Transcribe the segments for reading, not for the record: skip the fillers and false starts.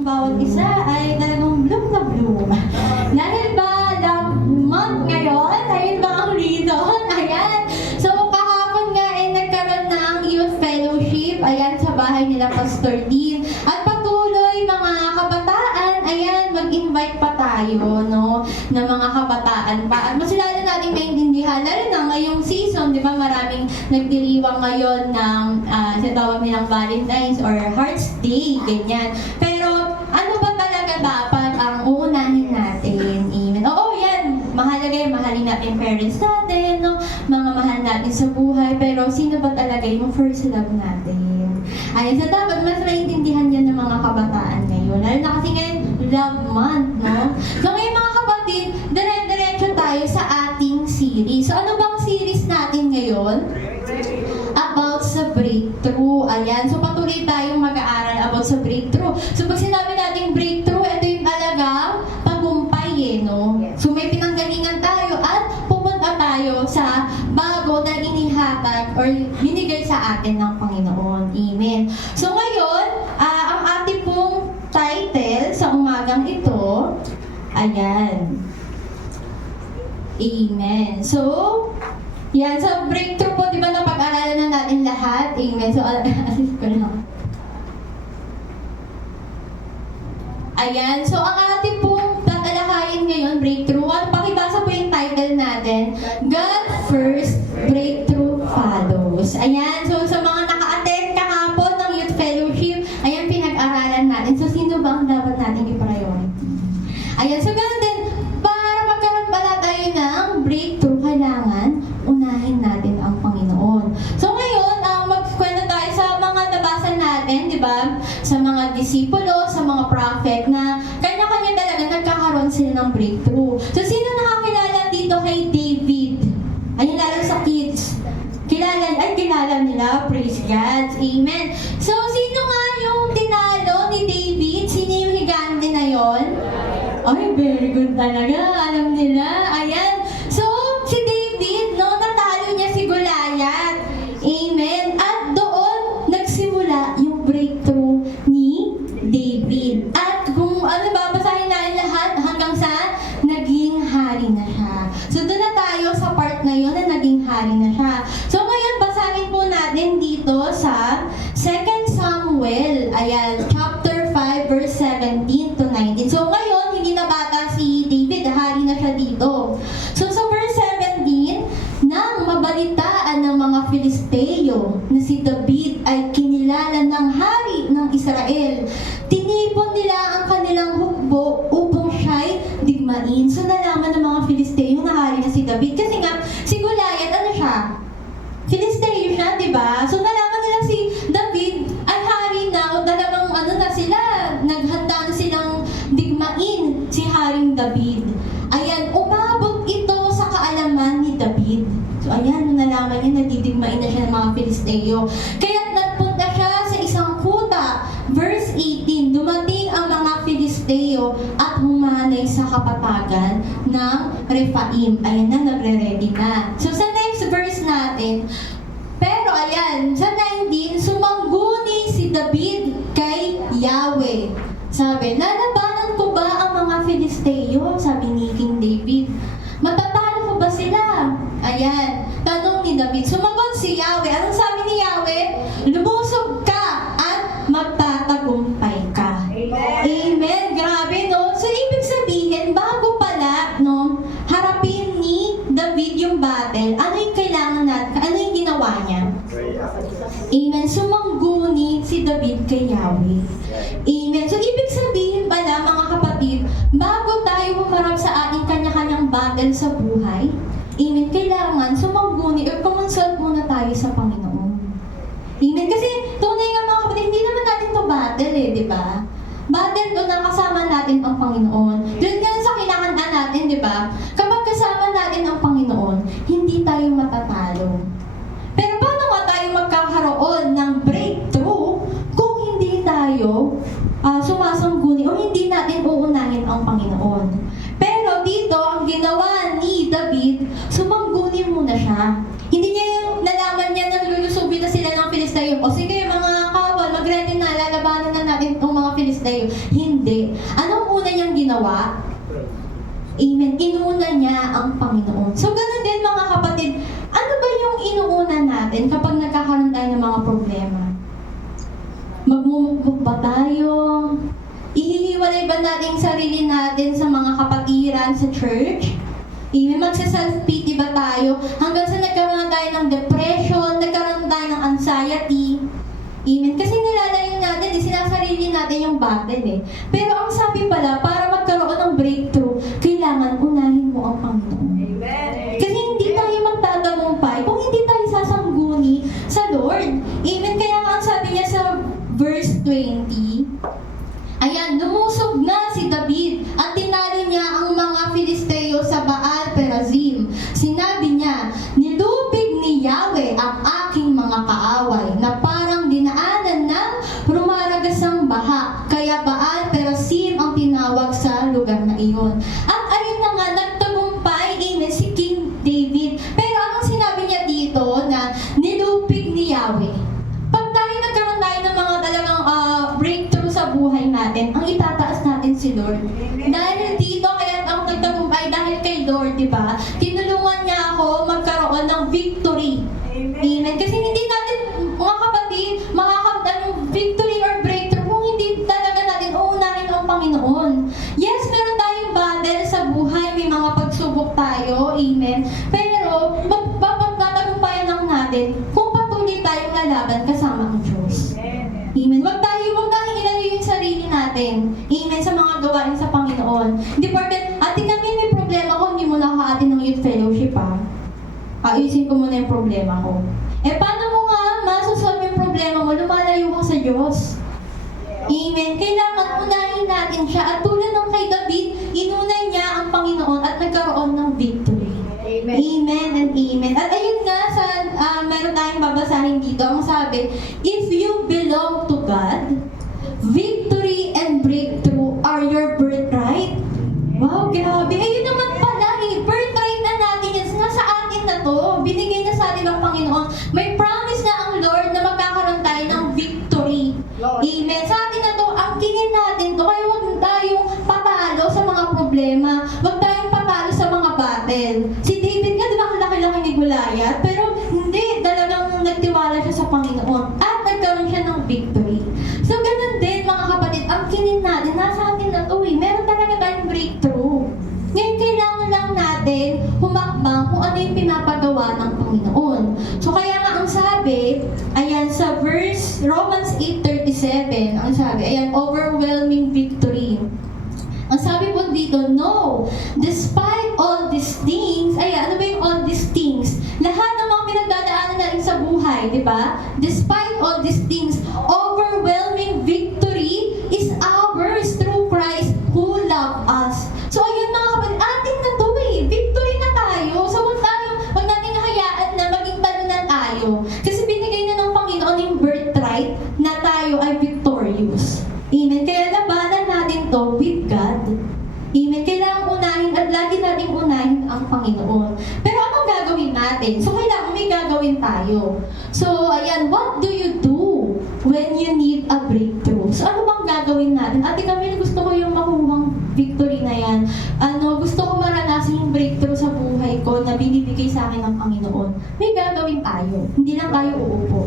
Bawat isa ay talagang bloom na bloom. Dahil ba love month ngayon? Dahil ba ang reason? Ayan. So kahapon nga ay nagkaroon ng youth fellowship. Ayan, sa bahay nila Pastor Dean. At patuloy mga kabataan. Ayan, mag-invite pa tayo, no? Na mga kabataan pa. At mas lalo natin maintindihan. Lalo na ngayong season, di ba? Maraming nagdiriwang ngayon ng sinatawag nilang Valentine's or Heart's Day. Ganyan. Pero ano ba talaga dapat ang uunahin natin? Amen. Oo, yan. Mahalaga yan. Mahalin natin parents natin, no? Mga mahal natin sa buhay. Pero sino ba talaga yung first love natin? Ayun, so dapat mas maintindihan yan ng mga kabataan ngayon. Lalo na kasi ngayon, love month, no? So ngayon mga kapatid, dire-diretso tayo sa ating series. So ano bang series natin ngayon? About sa breakthrough. Ayan. So patuloy tayong mag-aaral about sa breakthrough. So pag sinabi natin breakthrough, ito yung talagang tagumpay no? So may pinanggalingan tayo at pupunta tayo sa bago na inihatag or binigay sa atin ng Panginoon. Amen. So ngayon, ang ating pong title sa umagang ito, ayan. Amen. So, yan, so breakthrough po, di ba napag-aralan na natin lahat? Amen. So, assist ko lang. Ayan, so ang ating pong tatalakayin ngayon, breakthrough. At pakibasa po yung title natin, God First, Breakthrough Follows. Ayan, so sa mga naka-attend kahapon ng Youth Fellowship, ayan, pinag-aralan natin. So, sino ba ang dapat natin i-priority? Ayan, so ganun din, para magkaroon pala tayo ng breakthrough, kailangan unahin natin ang Panginoon. So ngayon, magkwento tayo sa mga nabasa natin, di ba? Sa mga disipulo, sa mga prophet na kanya-kanya talaga nagkakaroon sila ng breakthrough. So sino nakakilala dito kay David? Ayun, lalo sa kids. Kilala nila, praise God, amen. So sino nga yung tinalo ni David? Sino yung higante na yon? Ay, very good talaga. Alam nila. Ayan. So, si David, no, natalo niya si Goliath. Amen. At doon, nagsimula yung breakthrough ni David. At kung ano ba, basahin natin lahat hanggang sa naging hari na siya. So, doon na tayo sa part na yun na naging hari na siya. So, ngayon, basahin po natin dito sa 2 Samuel. Ayan, chapter 5, verse 17 to 19. So, ngayon, hindi na bata si David, hari na siya dito. So, sa verse 17, nang mabalitaan ng mga Filisteo na si David ay kinilala ng hari ng Israel, tinipon nila ang kanilang hukbo upang siya'y digmain. So, nalaman ng mga Filisteo na hari na si David. Kasi nga, si Goliath, ano siya? Filisteo siya, di ba? So, nalaman nila si David ay hari na o talagang ano na sila, naghanda na silang digmain si Haring David. Ayan, umabot ito sa kaalaman ni David. So ayan, nalaman niya, nadidigmain na siya ng mga Filisteo. Kaya nagpunta siya sa isang kuta. Verse 18, dumating ang mga Filisteo at humanay sa kapatagan ng Rephaim. Ayan na, nagre-ready na. So sa next verse natin, pero ayan, sa 19, sumangguni si David kay Yahweh. Sabi, lalabanan ko ba ang mga Filisteo? Sabi ni King David. Matatalo ko ba sila? Ayan, tanong ni David. Sumagot si Yahweh. Anong sabi ni Yahweh? Lumusog ka at magtatagumpay ka. Amen. Amen. Grabe, no? So, ibig sabihin, bago pala, no, harapin ni David yung battle, ano yung kailangan natin? Ano yung ginawa niya? Amen. Sumangguni si David kay Yahweh. Amen. So, ibig sabihin pala, mga kapatid, bago tayo humarap sa ating kanya-kanyang battle sa buhay, amen, kailangan sumangguni or kumonsult muna tayo sa Panginoon. Amen. Kasi, tunay nga mga kapatid, hindi naman natin to battle di ba? Battle to na kasama natin ang Panginoon. Doon nga sa kailangan natin, di ba? Kapag kasama natin ang Panginoon, hindi tayo matatalo. Pero paano nga tayo magkakaroon ng breakthrough kung hindi tayo sumasangguni o hindi natin uunahin ang Panginoon? Pero dito, ang ginawa ni David, sumangguni muna siya. Hindi niya yung nalaman niya na lulusubin na sila ng Filisteo. O sige, mga kawal, mag-ready na, lalabanan na natin itong mga Filisteo. Filisteo. Hindi. Anong una niyang ginawa? Amen. Inuna niya ang Panginoon. So, ganun din mga kapatid, ano ba yung inuuna natin kapag nagkakaroon tayo ng mga problema? Magmumukbog ba tayo? Ihihiwalay ba natin yung sarili natin sa mga kapatiran sa church? Amen. Magsa-self-pity ba tayo? Hanggang sa nagkaroon na tayo ng depression, nagkaroon tayo ng anxiety. Amen. Kasi nilalayo natin, sinasarili natin yung battle eh. Pero ang sabi pala, para magkaroon ng breakthrough, kailangan unahin mo ang Panginoon. Amen. Kasi hindi tayo magtatagumpay kung hindi tayo sasangguni sa Lord. Amen. Kaya nga ang sabi niya sa verse 20, ayan, lumusog na si David at tinalo niya ang mga Filisteo sa Baal Perazim. Sinabi niya, nilupig ni Yahweh ang aking mga kaaway na parang dinaanan ng rumaragasang baha. Kaya Baal Perazim ang tinawag sa lugar na iyon. At ayun na nga, nagtagumpay si King David. Pero anong sinabi niya dito na nilupig ni Yahweh? Pag tayo nagkaroon tayo ng mga talagang breakthrough sa buhay natin, ang itataas natin si Lord. Dahil dito, kaya ako nagtagumpay dahil kay Lord, di ba? Tinulungan niya ako magkaroon ng victory. Amen. Kasi hindi natin, mga kapatid, makakaroon ng victory or breakthrough kung hindi talaga natin uunahin ang Panginoon. Yes, meron tayong battle sa buhay, may mga pagsubok tayo, amen. Pero, magpapagtatagumpayan lang natin kung patuloy tayong lalaban kasama ang Diyos. Amen. Wag tayo ilayo yung sarili natin. Amen. Sa mga gawain sa Panginoon. Hindi porket, ate kami may problema ko, hindi mo na ako ate ng youth fellowship ayusin ko muna yung problema ko. Paano mo nga masosolve yung problema mo? Lumalayo ka sa Diyos. Amen. Kailangan unahin natin siya. At tulad ng kay David, inunay niya ang Panginoon at nagkaroon ng victory. Amen. Amen and amen. At ayun nga, meron tayong babasahin dito. Ang sabi, if you belong to God, victory and breakthrough are your birthright. Wow, grabe. Ayun naman pala birthright na natin yan. Nasa atin na to. Binigay na sa atin ng Panginoon. May promise na ang Lord na magkakaroon tayo ng victory. Lord. Amen. Sa atin na to, ang kinin natin to. Kaya huwag tayong patalo sa mga problema. Huwag tayong patalo sa mga battle. Si David nga, di ba, ang laki-laki ni Goliath? Pero hindi, talagang nagtiwala siya sa Panginoon. At nagkaroon siya ng victory. So, ganun din, mga kapatid, ang kinin natin, nasa atin na to Meron talaga tayong breakthrough. Ngayon, kailangan lang natin humakbang kung ano yung pinapagawa ng Panginoon. So, kaya nga ang sabi, ayan, sa verse Romans 8:37, ang sabi, ayan, overwhelming victory. Ang sabi po dito, no, despite all these things, ayan, ano ba yung all these things? Lahat ng mga pinagdadaanan natin sa buhay, di ba? Despite all these things, overwhelming victory is ours through Christ who loved us. So, ayun mga kapatid, atin na to victory na tayo. So, wag natin hayaan na maging talunan tayo. Kasi binigay na ng Panginoon yung birthright na tayo ay victorious. Amen. Kaya labanan natin to with God. Amen. Kailangan unahin at lagi nating unahin ang Panginoon. Pero anong gagawin natin? So, kailangan may gagawin tayo. So, ayan, what do you do when you need a breakthrough? So, ano bang gagawin natin? Ate Camille, gusto ko yung makuhang victory na yan. Gusto ko maranasan yung breakthrough sa buhay ko na binibigay sa akin ng Panginoon. May gagawin tayo. Hindi lang tayo uupo.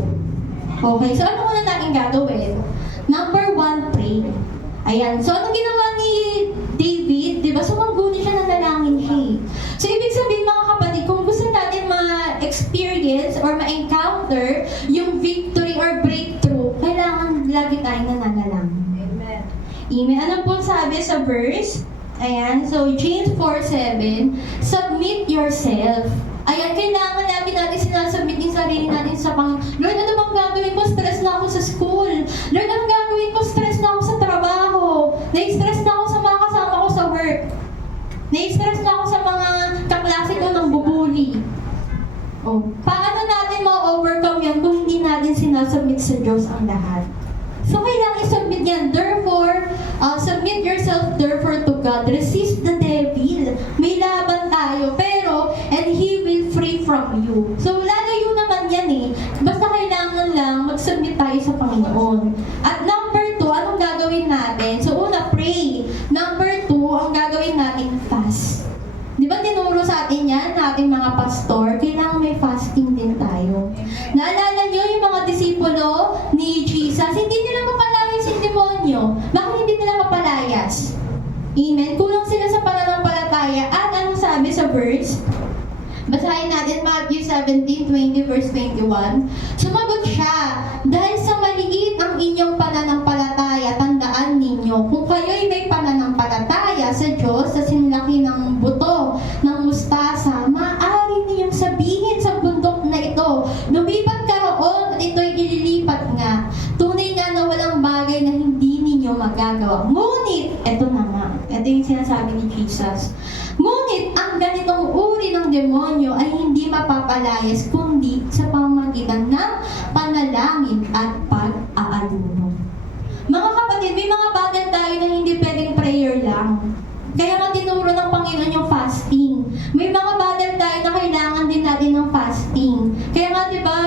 Okay, so ano muna natin gagawin? Number 1, pray. Ayan, so anong ginawa ni David? Diba? Sumangguni siya, nanalangin siya. So, ibig sabihin mga kapatid, kung gusto natin ma-experience or ma-encounter yung victory or breakthrough, kailangan lagi tayong nananalangin. Amen. Amen. Ano po sabi sa verse? Ayan, so James 4:7, submit yourself. Ayan, kailangan lagi natin sinasubmit yung sarili natin sa Panginoon. Lord, ano bang gagawin ko? Stress na ako sa school. Lord, anong gagawin ko? Stress na ako sa trabaho. Na-stress na ako sa mga kasama ko sa work. Na-stress na ako sa mga kaklase ko ng bubuli. Paano natin ma-overcome yan kung hindi natin sinasubmit sa Diyos ang lahat? So, kailangan i-submit yan. Therefore, submit yourself therefore to God. Resist the devil. May laban tayo, pero, and He will free from you. So, lalayo naman yan Basta kailangan lang mag-submit tayo sa Panginoon. At number 2, anong gagawin natin? natin mga pastor, kailangan may fasting din tayo. Naalala nyo yung mga disipulo ni Jesus, hindi nila mapalayas yung demonyo. Bakit hindi nila mapalayas? Amen. Kulang sila sa pananampalataya. At anong sabi sa verse? Basahin natin Matthew 17:20 verse 21. Sumagot siya, dahil sa maliit ang inyong pananampalataya, tandaan ninyo, kung kayo'y may pananampalataya sa Diyos, sa sinlaki ng buto, ng mustasa, maaari ninyong sabihin sa bundok na ito, lumipat ka roon at ito'y ililipat nga. Tunay nga na walang bagay na hindi ninyo magagawa. Ngunit, eto na nga, ito yung sinasabi ni Jesus. Ngunit, ang ganitong uri ng demonyo ay hindi mapapalayas kundi sa pamamagitan ng panalangin at pag-aalunod. Mga kapatid, may mga bagay tayo na hindi pwedeng prayer lang. Kaya nga tinuro ng Panginoon yung fasting. May mga bagay tayo na kailangan din natin ng fasting. Kaya nga, di ba,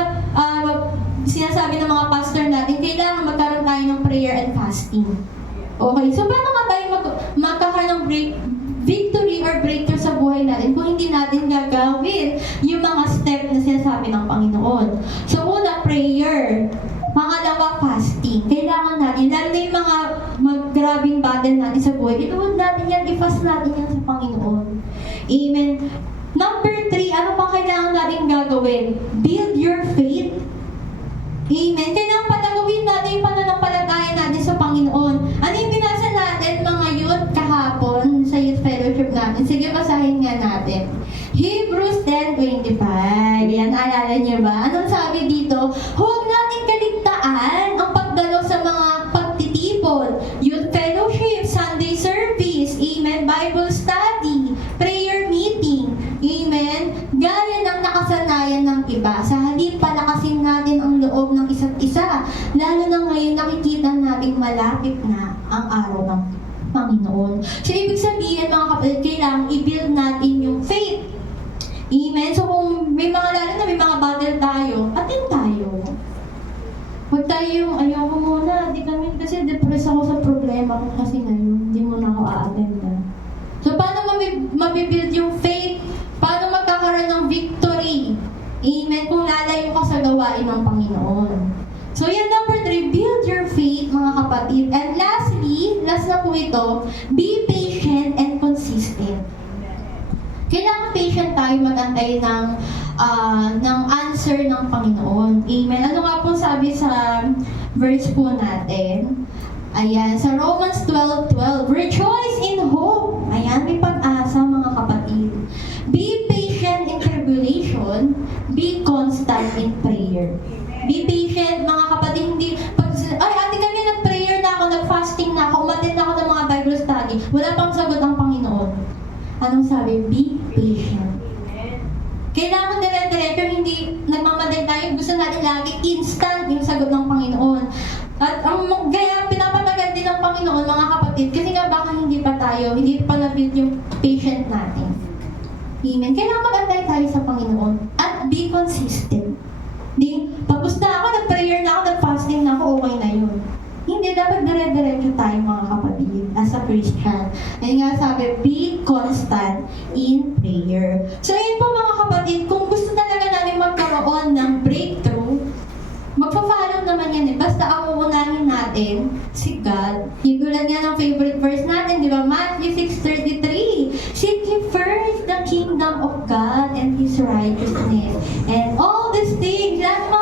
sinasabi ng mga pastor natin, kailangan magkaroon tayo ng prayer and fasting. Okay, so paano nga tayo magkakaroon ng victory or breakthrough sa buhay natin kung hindi natin gagawin yung mga step na sinasabi ng Panginoon? So, una, prayer. Pangalawa, fasting. Kailangan natin, lalo na yung mga grabing battle natin sa buhay, iluwag natin yan, i-fast natin yan sa Panginoon. Amen. Number 3, ano pa kailangan natin gagawin? Build your faith. Amen. Kailangan patagawin natin yung pananampalataya natin sa Panginoon. Ano yung binasa natin mga youth kahapon sa youth fellowship natin? Sige, basahin nga natin. Hebrews 10:25. Yan, alala niyo ba? Anong sabi dito? Huwag natin kaligtaan ang pagdalo sa mga pagtitipon, youth fellowship, Sunday service, amen, Bible study, prayer meeting, amen, gaya ng nakasanayan ng iba. Sa halip, palakasin natin ang loob ng isa't isa, lalo na ngayon nakikita natin malapit na ang araw ng Panginoon. So, ibig sabihin mga kapatid, kailangan i-build natin yung faith. Amen? So, kung may mga lalo na may mga battle tayo, attend tayo. Huwag tayo yung, ayoko muna, di kami, kasi depressed ako sa problema ko kasi ngayon, hindi mo na ako a-attend na. So, paano mabibuild yung faith? Paano magkakaroon ng victory? Amen? Kung lalayo ka sa gawain ng Panginoon. So, yan, number 3, build your faith, mga kapatid. And lastly, last na po ito, be patient and consistent. Kailangan patient tayo magantay ng answer ng Panginoon. Amen. Ano nga po sabi sa verse po natin? Ayan, sa Romans 12:12, rejoice in hope. Ayan, may pag-asa mga kapatid. Be patient in tribulation, be constant in prayer. Be patient mga kapatid, hindi ay ate kami nag-prayer na ako, nag-fasting na ako, umattend ako ng mga Bible study. Wala pang sagot ang Panginoon. Anong sabi? Be patient. Kailangan dire-diretso, hindi nagmamadali tayo. Gusto natin lagi instant yung sagot ng Panginoon. At kaya pinapatagal din ng Panginoon, mga kapatid, kasi nga baka hindi pa na-build yung patient natin. Amen. Kailangan mag-antay tayo sa Panginoon at be consistent. Tapos na ako, nag-prayer na ako, nag-fasting na ako, okay na yun. Hindi, dapat dire-diretso tayo mga kapatid as a Christian. Ayun nga sabi, be constant in prayer. So yun po mga kapatid, kung gusto talaga namin magkaroon ng breakthrough, magpa-follow naman yan eh. Basta ang uunahin natin, si God. Yung tulad nga ng favorite verse natin, di ba? Matthew 6:33. Seek ye first the kingdom of God and His righteousness. And all these things, lahat ng